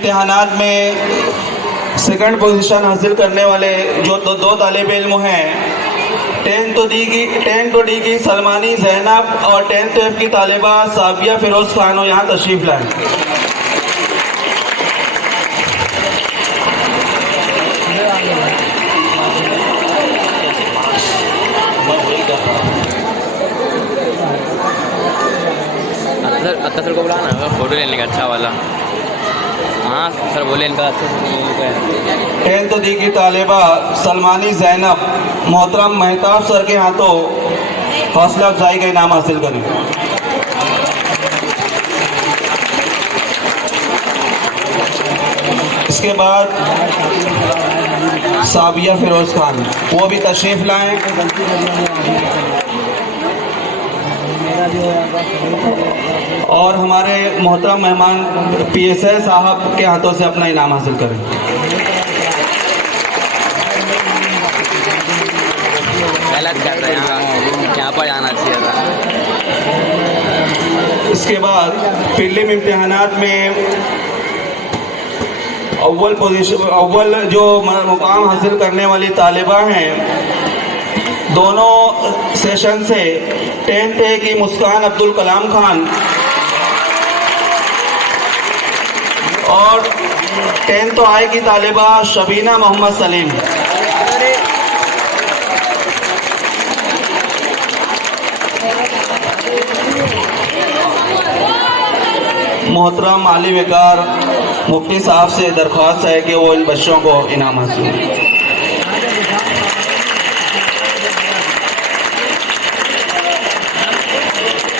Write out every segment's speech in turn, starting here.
इम्तिहानात में second position हासिल करने वाले जो दो तालिब इल्म हैं, 10th डी की सलमानी जैनब और 10th F की तालिबा साबिया फिरोज खान हो यहाँ तशरीफ लाएं। सर को बुलाना फोटो लेने का अच्छा वाला। हाँ सर बोले इनका अच्छा से। 10th डी की तालिबा सलमानी जैनब मोहतरम मेहताब सर के हाथों हौसला अफजाई का इनाम हासिल करें। इसके बाद साबिया फिरोज खान वो भी तशरीफ लाएं और हमारे मोहतरम मेहमान PSI साहब के हाथों से अपना इनाम हासिल करें। गलत कर रहे हैं, यहाँ पर आना चाहिए था। इसके बाद प्रीलिम इम्तिहानात में अव्वल जो मुकाम हासिल करने वाली तालिबा हैं, दोनों सेशन से 10th A की मुस्कान अब्दुल कलाम खान और 10th I की तालिबा शबीना मोहम्मद सलीम। मोहतरम माली विकार मुफ्ती साहब से दरख्वास्त है कि वो इन बच्चों को इनाम हासिल करें।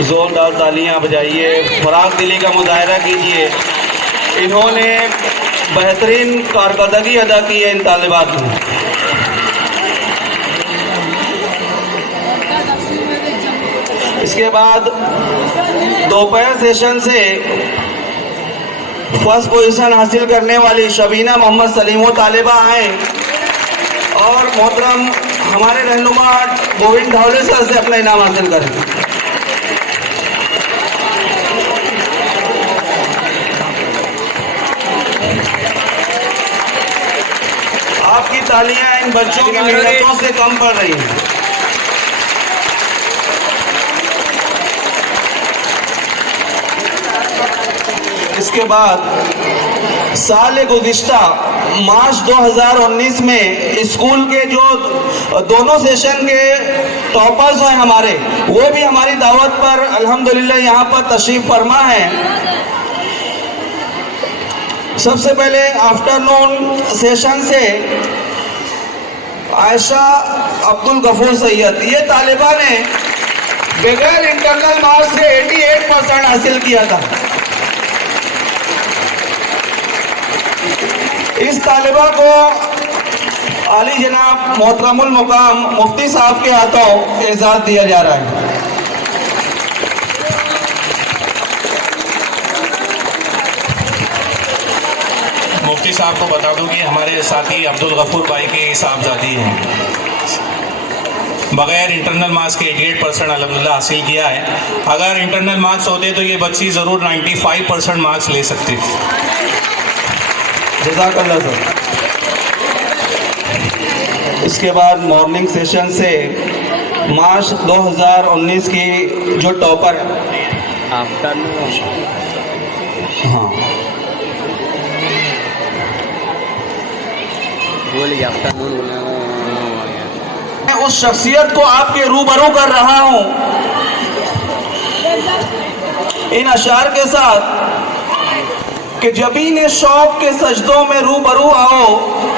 जोरदार तालियां बजाइए, फराग दिली का मुजाहरा कीजिए। इन्होंने बेहतरीन कारकर्दगी अदा की है इन तालिबात में। इसके बाद दोपहर सेशन से फर्स्ट पोजीशन हासिल करने वाली शबीना मोहम्मद सलीम वो तालिबा आए और मोहतरम हमारे रहनुमा गोविंद धावले सर से अपना इनाम हासिल करें। आपकी तालियां इन बच्चों की मेहनतों से कम पड़ रही हैं। इसके बाद साल गुज़िश्ता मार्च 2019 में स्कूल के जो दोनों सेशन के टॉपर्स हैं हमारे, वो भी हमारी दावत पर अल्हम्दुलिल्लाह यहाँ पर तशरीफ फरमा है। सबसे पहले आफ्टरनून सेशन से आयशा अब्दुल गफूर सैयद, ये तालिबा ने बगैर इंटरनल मार्क्स से 88% हासिल किया था। इस तालिबा को आली जनाब मोहतरमुल मुकाम मुफ्ती साहब के हाथों एजाज़ दिया जा रहा है। मुफ्ती साहब को बता दूं कि हमारे साथी अब्दुल गफूर भाई की साहबजादी हैं, बगैर इंटरनल मार्क्स के 88% अल्हम्दुलिल्लाह हासिल किया है। अगर इंटरनल मार्क्स होते तो ये बच्ची ज़रूर 95% मार्क्स ले सकती थी। जज़ाकल्लाह सर। इसके बाद मॉर्निंग सेशन से मार्च 2019 की जो टॉपर है, हाँ बोलिए आफ्टरनून। मैं उस शख्सियत को आपके रूबरू कर रहा हूं इन अशार के साथ कि जबीन शौक के सजदों में रूबरू आओ,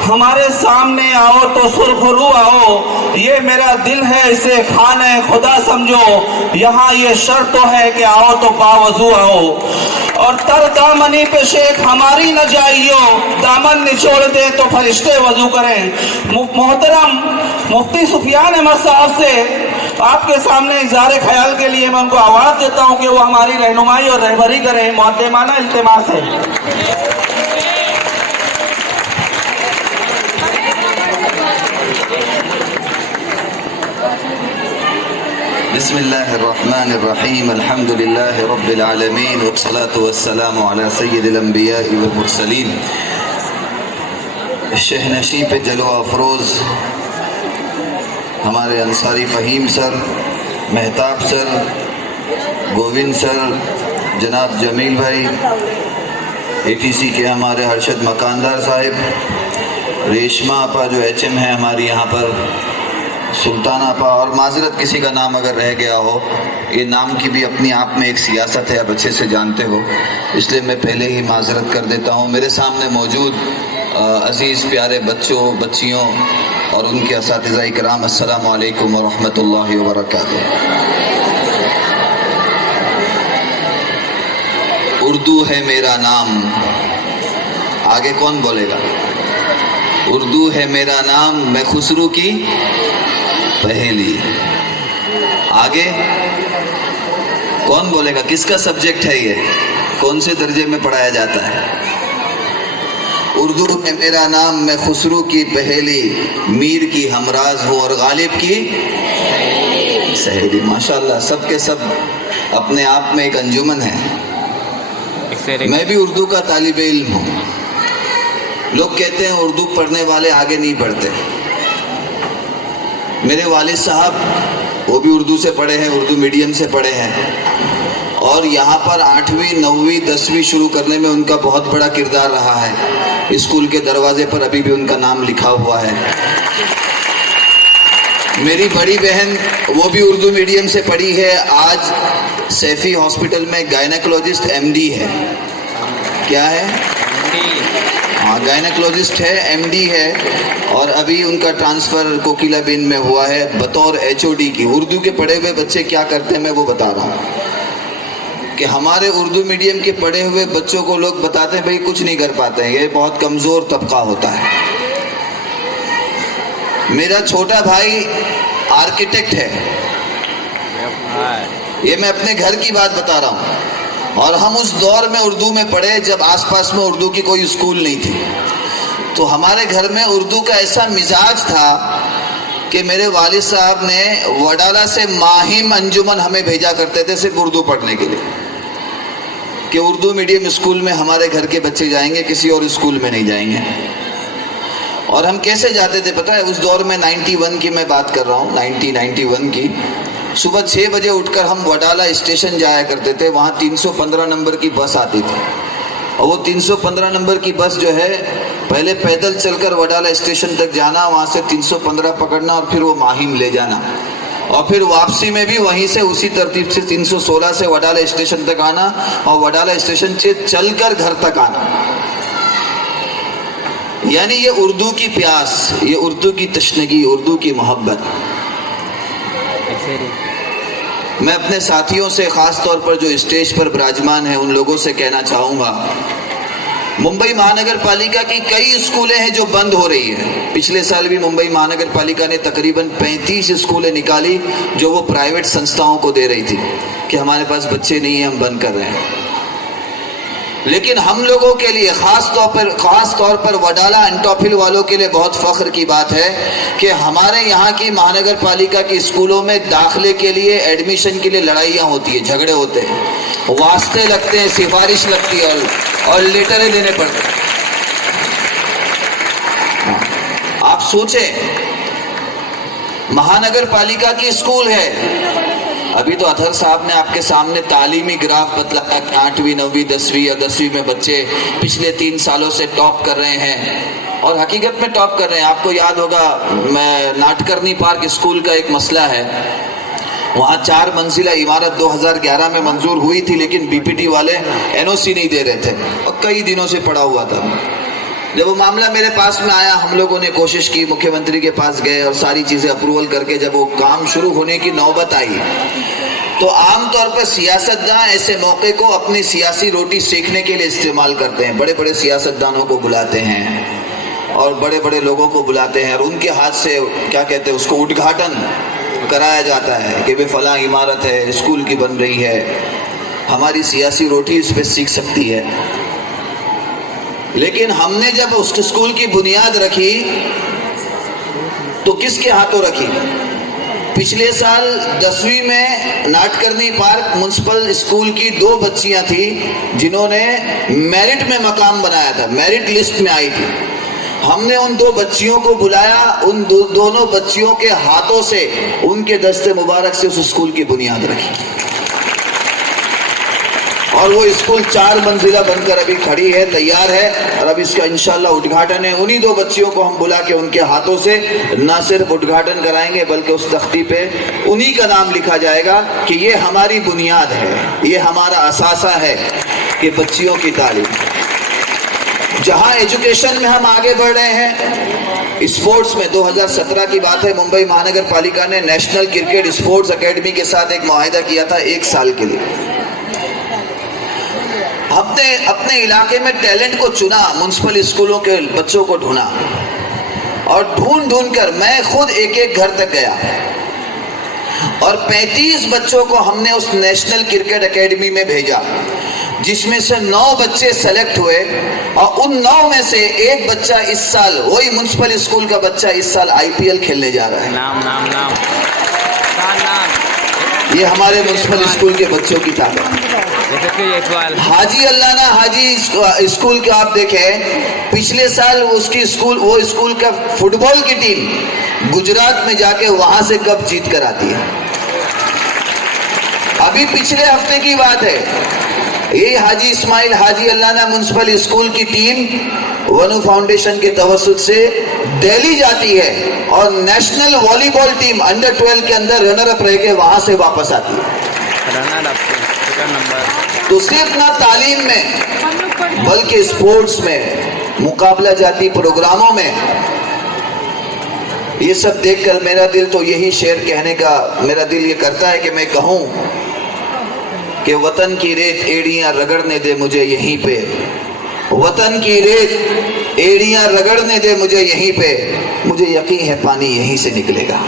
हमारे सामने आओ तो सुरखरू आओ, ये मेरा दिल है इसे खाने खुदा समझो, यहाँ ये शर्त तो है कि आओ तो बावजू आओ। और तर दामनी पे शेख हमारी न जाइयो, दामन निचोड़ दे तो फरिश्ते वजू करें। मोहतरम मुफ्ती सुफियान अहमद साहब से आपके सामने इज़हार ख्याल के लिए मैं उनको आवाज़ देता हूँ कि वो हमारी रहनुमाई और रहबरी करें। मुक़द्दमाना इल्तिमास है। बिस्मिल्लाहिर्रहमानिर्रहीम अल्हम्दुलिल्लाहि रब्बिल आलमीन वस्सलातु वस्सलामु अला सय्यिदिल अंबिया'i वल मुरसलीन। शहनशीं पे जलवा अफरोज़ हमारे Ansari Faheem sir, Mehtab sir, Govind sir, जनाब जमील भाई, ATC के हमारे हर्षद मकानदार साहिब, रेशमा आपा जो HM है हमारी यहाँ पर, सुल्तान आपा, और माजरत किसी का नाम अगर रह गया हो, ये नाम की भी अपनी आप में एक सियासत है, आप अच्छे से जानते हो, इसलिए मैं पहले ही माजरत कर देता हूँ। मेरे सामने मौजूद अज़ीज़ प्यारे बच्चों, बच्चियों और उनके असातिज़ा इकराम, अस्सलामु अलैकुम व रहमतुल्लाहि व बरकातुहू। उर्दू है मेरा नाम, आगे कौन बोलेगा? उर्दू है मेरा नाम, मैं खुसरू की पहेली। आगे कौन बोलेगा? किसका सब्जेक्ट है ये? कौन से दर्जे में पढ़ाया जाता है? उर्दू है मेरा नाम, मैं खुसरू की पहेली, मीर की हमराज हूँ और गालिब की सहेली। माशाल्लाह, सब के सब अपने आप में एक अंजुमन है। मैं भी उर्दू का तालिब इल्म हूँ। लोग कहते हैं उर्दू पढ़ने वाले आगे नहीं बढ़ते। मेरे वालिद साहब वो भी उर्दू से पढ़े हैं, उर्दू मीडियम से पढ़े हैं, और यहाँ पर 8वीं 9वीं 10वीं शुरू करने में उनका बहुत बड़ा किरदार रहा है। स्कूल के दरवाजे पर अभी भी उनका नाम लिखा हुआ है। मेरी बड़ी बहन वो भी उर्दू मीडियम से पढ़ी है, आज सैफी हॉस्पिटल में गायनेकोलॉजिस्ट MD है। क्या है? हाँ, गायनेकोलॉजिस्ट है, MD है, और अभी उनका ट्रांसफ़र कोकिलाबेन में हुआ है बतौर HOD की। उर्दू के पढ़े हुए बच्चे क्या करते हैं मैं वो बता रहा हूँ कि हमारे उर्दू मीडियम के पढ़े हुए बच्चों को लोग बताते हैं भाई कुछ नहीं कर पाते हैं, ये बहुत कमज़ोर तबका होता है। मेरा छोटा भाई आर्किटेक्ट है, ये मैं अपने घर की बात बता रहा हूँ, और हम उस दौर में उर्दू में पढ़े जब आसपास में उर्दू की कोई स्कूल नहीं थी। तो हमारे घर में उर्दू का ऐसा मिजाज था कि मेरे वालिद साहब ने वडाला से माहिम अंजुमन हमें भेजा करते थे सिर्फ उर्दू पढ़ने के लिए, कि उर्दू मीडियम स्कूल में हमारे घर के बच्चे जाएंगे, किसी और स्कूल में नहीं जाएंगे। और हम कैसे जाते थे पता है? उस दौर में 91 की मैं बात कर रहा हूँ, 91 की। सुबह 6 बजे उठकर हम वडाला स्टेशन जाया करते थे। वहाँ 315 नंबर की बस आती थी, और वो 315 नंबर की बस जो है पहले पैदल चलकर वडाला स्टेशन तक जाना, वहाँ से 315 पकड़ना और फिर वो माहिम ले जाना, और फिर वापसी में भी वहीं से उसी तरतीब से 316 से वडाला स्टेशन तक आना, और वडाला स्टेशन से चलकर घर तक आना। यानी ये उर्दू की प्यास, ये उर्दू की तशनगी, उर्दू की मोहब्बत। मैं अपने साथियों से, ख़ास तौर पर जो स्टेज पर विराजमान हैं, उन लोगों से कहना चाहूँगा, मुंबई महानगर पालिका की कई स्कूलें हैं जो बंद हो रही है। पिछले साल भी मुंबई महानगर पालिका ने तकरीबन 35 स्कूलें निकाली जो वो प्राइवेट संस्थाओं को दे रही थी कि हमारे पास बच्चे नहीं हैं, हम बंद कर रहे हैं। लेकिन हम लोगों के लिए ख़ास तौर पर वडाला एंटोफिल वालों के लिए बहुत फ़ख्र की बात है कि हमारे यहाँ की महानगर पालिका के स्कूलों में दाखिले के लिए, एडमिशन के लिए लड़ाइयाँ होती है, झगड़े होते हैं, वास्ते लगते हैं, सिफारिश लगती है, और लेटरें देने पड़ते हैं। आप सोचें, महानगर पालिका की स्कूल है। अभी तो अतहर साहब ने आपके सामने तालीमी ग्राफ बतलाया कि 8वीं 9वीं 10वीं या 10वीं में बच्चे पिछले 3 सालों से टॉप कर रहे हैं, और हकीकत में टॉप कर रहे हैं। आपको याद होगा, मैं नाटकरनी पार्क स्कूल का एक मसला है, वहाँ 4 मंजिला इमारत 2011 में मंजूर हुई थी, लेकिन BPT वाले NOC नहीं दे रहे थे, और कई दिनों से पड़ा हुआ था। जब वो मामला मेरे पास में आया, हम लोगों ने कोशिश की, मुख्यमंत्री के पास गए और सारी चीज़ें अप्रूवल करके जब वो काम शुरू होने की नौबत आई, तो आमतौर पर सियासतदान ऐसे मौके को अपनी सियासी रोटी सेकने के लिए इस्तेमाल करते हैं। बड़े बड़े सियासतदानों को बुलाते हैं और बड़े बड़े लोगों को बुलाते हैं, और उनके हाथ से क्या कहते हैं उसको, उद्घाटन कराया जाता है कि वे फलां इमारत है, स्कूल की बन रही है, हमारी सियासी रोटी इस पर सीख सकती है। लेकिन हमने जब उस स्कूल की बुनियाद रखी तो किसके हाथों रखी? पिछले साल 10वीं में नाटकर्णी पार्क म्युनिसिपल स्कूल की 2 बच्चियां थी जिन्होंने मेरिट में मकाम बनाया था, मेरिट लिस्ट में आई थी। हमने उन 2 बच्चियों को बुलाया, उन दोनों बच्चियों के हाथों से, उनके दस्ते मुबारक से उस स्कूल की बुनियाद रखी और वो स्कूल 4 मंजिला बनकर अभी खड़ी है, तैयार है और अब इसका इंशाल्लाह उद्घाटन है। उन्हीं 2 बच्चियों को हम बुला के उनके हाथों से न सिर्फ उद्घाटन कराएंगे बल्कि उस तख्ती पे उन्हीं का नाम लिखा जाएगा कि ये हमारी बुनियाद है, ये हमारा असासा है कि बच्चियों की तालीम। जहां एजुकेशन में हम आगे बढ़ रहे हैं, स्पोर्ट्स में 2017 की बात है, मुंबई महानगर पालिका ने नेशनल क्रिकेट स्पोर्ट्स एकेडमी के साथ एक मुआहिदा किया था 1 साल के लिए। हमने अपने इलाके में टैलेंट को चुना, म्युनिसिपल स्कूलों के बच्चों को ढूंढा और ढूंढ कर मैं खुद एक घर तक गया और 35 बच्चों को हमने उस नेशनल क्रिकेट एकेडमी में भेजा, जिसमें से 9 बच्चे सेलेक्ट हुए और उन 9 में से एक बच्चा इस साल, वही म्युनिसिपल स्कूल का बच्चा इस साल IPL खेलने जा रहा है। नाम ये हमारे म्युनिसिपल स्कूल के बच्चों की ताकत। हाजी अल्लाना हाजी स्कूल का आप देखें, पिछले साल वो स्कूल का फुटबॉल की टीम गुजरात में जाके वहां से कप जीत कर आती है। अभी पिछले हफ्ते की बात है, ये हाजी इस्माइल हाजी अल्लाना म्युनिसिपल स्कूल की टीम वनु फाउंडेशन के तवस्सुत से दिल्ली जाती है और नेशनल वॉलीबॉल टीम अंडर 12 के अंदर रनर अप रह के वहां से वापस आती है। तो सिर्फ ना तालीम में बल्कि स्पोर्ट्स में, मुकाबला जाती प्रोग्रामों में, ये सब देखकर मेरा दिल तो यही शेर कहने का, मेरा दिल ये करता है कि मैं कहूं कि वतन की रेत एड़ियां रगड़ने दे मुझे यहीं पे, वतन की रेत एड़ियां रगड़ने दे मुझे यहीं पे, मुझे यकीन है पानी यहीं से निकलेगा।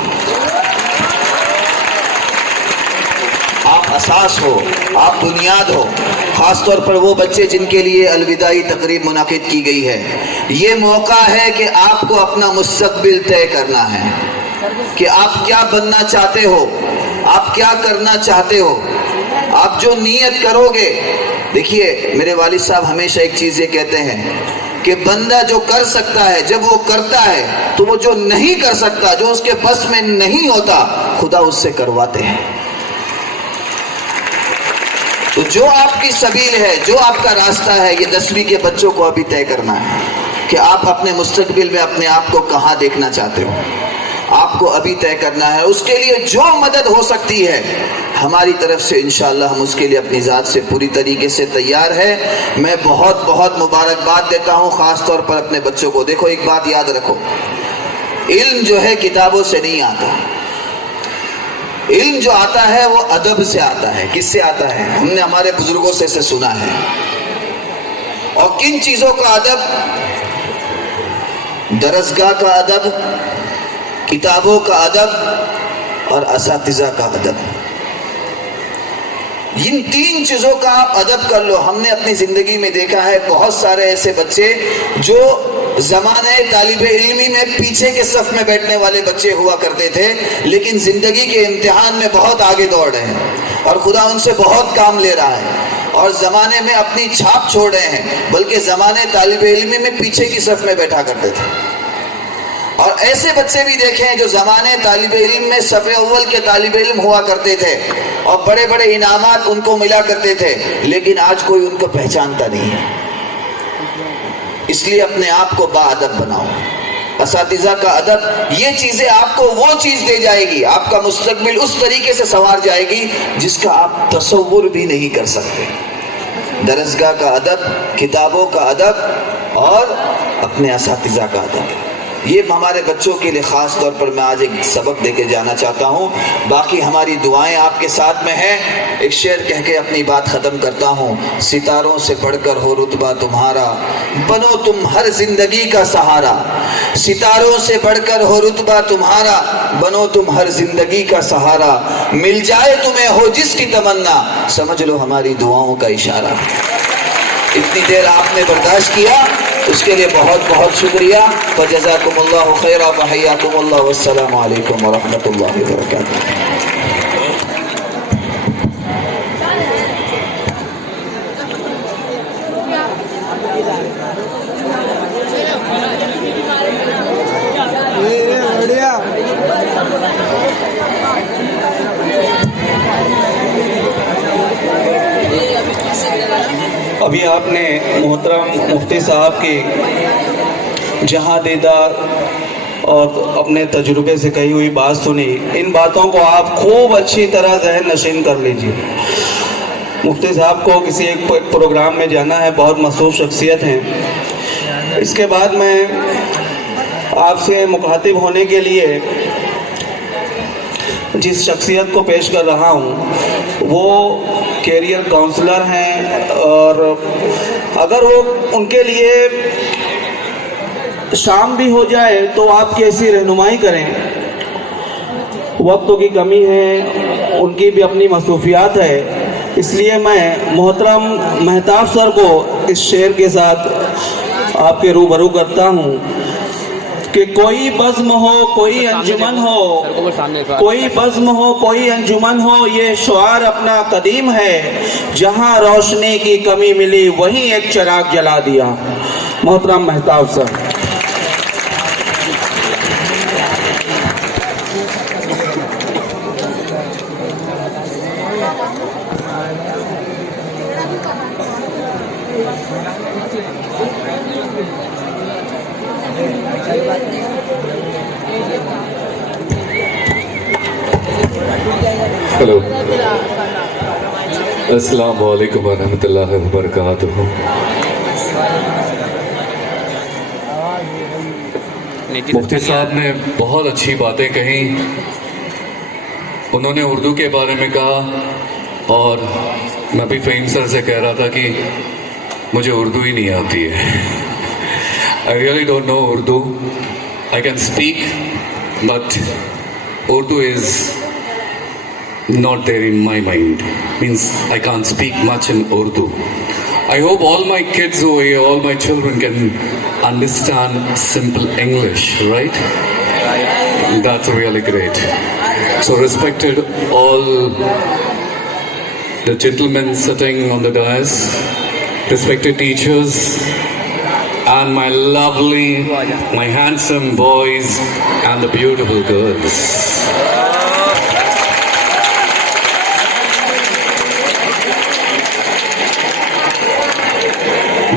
आप असास हो, आप बुनियाद हो, खासतौर पर वो बच्चे जिनके लिए अलविदाई तकरीब मुनाकिद की गई है। ये मौका है कि आपको अपना मुस्तकबिल तय करना है कि आप क्या बनना चाहते हो, आप क्या करना चाहते हो, आप जो नीयत करोगे। देखिए, मेरे वालिद साहब हमेशा एक चीज ये कहते हैं कि बंदा जो कर सकता है जब वो करता है तो वो जो नहीं कर सकता, जो उसके बस में नहीं होता, खुदा उससे करवाते हैं। तो जो आपकी सबील है, जो आपका रास्ता है, ये 10वीं के बच्चों को अभी तय करना है कि आप अपने मुस्तकबिल में अपने आप को कहाँ देखना चाहते हो, आपको अभी तय करना है। उसके लिए जो मदद हो सकती है हमारी तरफ से इंशाअल्लाह हम उसके लिए अपनी ज़ात से पूरी तरीके से तैयार है। मैं बहुत बहुत मुबारकबाद देता हूँ खास तौर पर अपने बच्चों को। देखो, एक बात याद रखो, इल्म जो है किताबों से नहीं आता, इल्म जो आता है वो अदब से आता है। किससे आता है? हमने हमारे बुजुर्गों से सुना है। और किन चीजों का अदब? दरसगाह का अदब, किताबों का अदब और असातिज़ा का अदब। इन 3 चीजों का आप अदब कर लो। हमने अपनी जिंदगी में देखा है बहुत सारे ऐसे बच्चे जो ज़माने तालिबे इल्मी में पीछे के सफ में बैठने वाले बच्चे हुआ करते थे, लेकिन जिंदगी के इम्तिहान में बहुत आगे दौड़ रहे हैं और खुदा उनसे बहुत काम ले रहा है और ज़माने में अपनी छाप छोड़ रहे हैं। बल्कि ज़माने तालिबे इल्मी में पीछे की सफ में बैठा करते थे। और ऐसे बच्चे भी देखे हैं जो ज़माने तालिबे इल्म में सफ़े अव्वल के तालिबे इल्म हुआ करते थे और बड़े बड़े इनामात उनको मिला करते थे, लेकिन आज कोई उनको पहचानता नहीं है। इसलिए अपने आप को बाअदब बनाओ। असातिज़ा का अदब, ये चीज़ें आपको वो चीज़ दे जाएगी, आपका मुस्तकबिल उस तरीके से संवार जाएगी जिसका आप तसव्वुर भी नहीं कर सकते। दरसगाह का अदब, किताबों का अदब और अपने असातिज़ा का अदब, ये हमारे बच्चों के लिए ख़ास तौर पर मैं आज एक सबक देके जाना चाहता हूँ। बाकी हमारी दुआएं आपके साथ में हैं। एक शेर कह के अपनी बात ख़त्म करता हूँ। सितारों से बढ़कर हो रुतबा तुम्हारा, बनो तुम हर जिंदगी का सहारा। सितारों से बढ़कर हो रुतबा तुम्हारा, बनो तुम हर जिंदगी का सहारा। मिल जाए तुम्हें हो जिसकी तमन्ना, समझ लो हमारी दुआओं का इशारा। इतनी देर आपने बर्दाश्त किया, उसके लिए बहुत बहुत शुक्रिया। फजज़ाकुमुल्लाहु खैरा व हय्याकुमुल्लाह, वस्सलामु अलैकुम व रहमतुल्लाहि व बरकातुहू। अभी आपने मोहतरम मुफ्ती साहब की जहाँ दीदार और अपने तजुर्बे से कही हुई बात सुनी। इन बातों को आप खूब अच्छी तरह जहन नशीन कर लीजिए। मुफ्ती साहब को किसी एक प्रोग्राम में जाना है, बहुत मशहूर शख्सियत हैं। इसके बाद मैं आपसे मुखातिब होने के लिए जिस शख्सियत को पेश कर रहा हूँ वो कैरियर काउंसलर हैं, और अगर वो उनके लिए शाम भी हो जाए तो आप कैसी रहनुमाई करें। वक्तों की कमी है, उनकी भी अपनी मसरूफियात है, इसलिए मैं मोहतरम महताब सर को इस शेर के साथ आपके रूबरू करता हूँ कि कोई बज़्म हो कोई अंजुमन हो, कोई बज़्म हो कोई अंजुमन हो, ये शुआर अपना कदीम है, जहाँ रोशनी की कमी मिली वहीं एक चिराग जला दिया। मोहतरम महताब सर। हेलो, अस्सलाम वालेकुम रहमतुल्लाहि व बरकातुहू। मुफ्ती साहब ने बहुत अच्छी बातें कही। उन्होंने उर्दू के बारे में कहा, और मैं भी फ़हीम सर से कह रहा था कि मुझे उर्दू ही नहीं आती है। I really don't know Urdu. I can speak but Urdu is not there in my mind. Means I can't speak much in Urdu. I hope all my kids over here, all my children can understand simple English, right? That's really great. So respected all the gentlemen sitting on the dais, respected teachers, and my lovely, my handsome boys and the beautiful girls.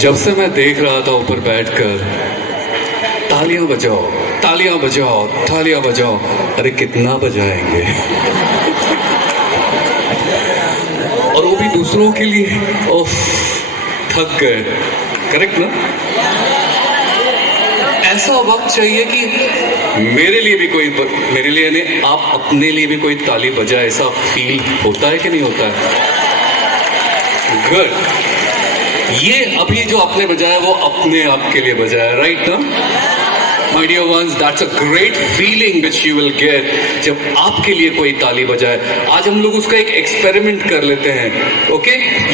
जब से मैं देख रहा था ऊपर बैठकर, तालियां बजाओ तालियां बजाओ तालियां बजाओ, अरे कितना बजाएंगे। और वो भी दूसरों के लिए। ओफ, थक गए। करेक्ट ना? ऐसा वक्त चाहिए कि मेरे लिए भी कोई, मेरे लिए नहीं, आप अपने लिए भी कोई ताली बजाए। ऐसा फील होता है कि नहीं होता है? गुड। ये अभी जो आपने बजाया वो अपने आप के लिए बजाया, राइट ना? My dear ones, that's a great feeling which you will get जब आपके लिए कोई ताली बजाए। आज हम लोग उसका एक एक्सपेरिमेंट कर लेते हैं, ओके?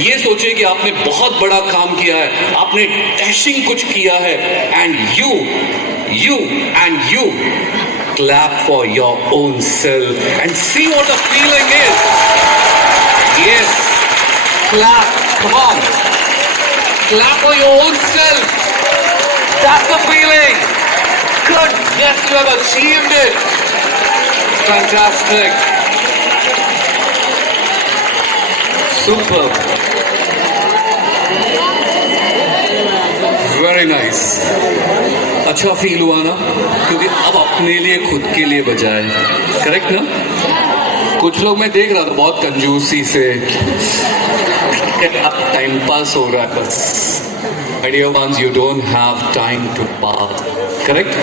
ये सोचिए कि आपने बहुत बड़ा काम किया है, आपने डैशिंग कुछ किया है, and you clap for your own self and see what the feeling is. Yes, clap, come on. Clap for your own self. That's the feeling. Good. Yes, you have achieved it. Fantastic. Super. Very nice. अच्छा feel हुआ ना, क्योंकि अब अपने लिए खुद के लिए बजाए। करेक्ट ना? कुछ लोग मैं देख रहा था बहुत कंजूसी से टाइम पास हो रहा है बस। My dear ones, you don't have time to pass. Correct?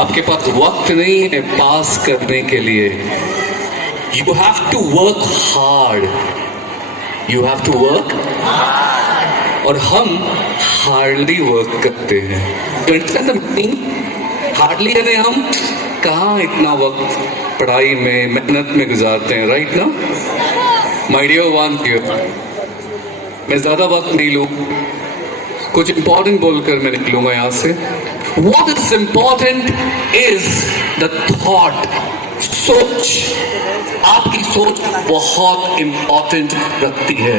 आपके पास वक्त नहीं है पास करने के लिए। You have to work hard. You have to work hard. और हम हार्डली वर्क करते हैं। हार्डली यानी हम कहाँ इतना वक्त पढ़ाई में, मेहनत में गुजारते हैं, राइट ना? माय डियर वन, मैं ज़्यादा वक्त नहीं लूँ। कुछ इंपॉर्टेंट बोलकर मैं निकलूंगा यहाँ से। What is important is the thought. सोच, आपकी सोच बहुत इंपॉर्टेंट रखती है।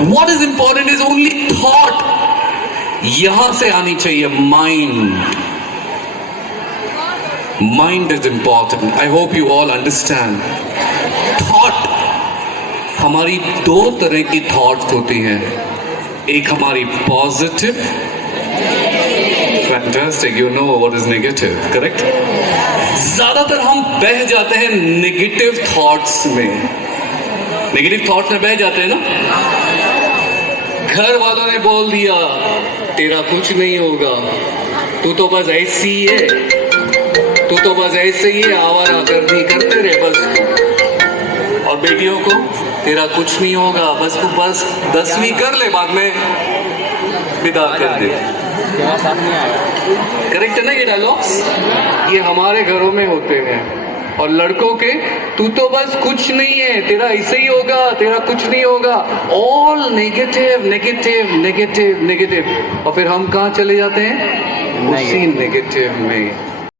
What is important is only thought. यहां से आनी चाहिए mind. Mind is important. I hope you all understand. Thought, हमारी दो तरह की थॉट्स होती हैं। एक हमारी positive, fantastic, you know what is negative, correct. ज्यादातर हम बह जाते हैं नेगेटिव थॉट्स में। नेगेटिव थॉट्स में बह जाते हैं ना। घर वालों ने बोल दिया तेरा कुछ नहीं होगा, तू तो बस ऐसी है, तू तो बस ऐसे ही आवारा गर्दी करते रहे बस। और बेटियों को तेरा कुछ नहीं होगा, बस तू बस 10वीं कर ले, बाद में विदा कर दे। करेक्ट है ना ये डायलॉग्स? ये हमारे घरों में होते हैं। और लड़कों के तू तो बस कुछ नहीं है, तेरा ऐसे ही होगा, तेरा कुछ नहीं होगा। All negative negative negative negative. और फिर हम कहाँ चले जाते हैं? उसी नेगेटिव में।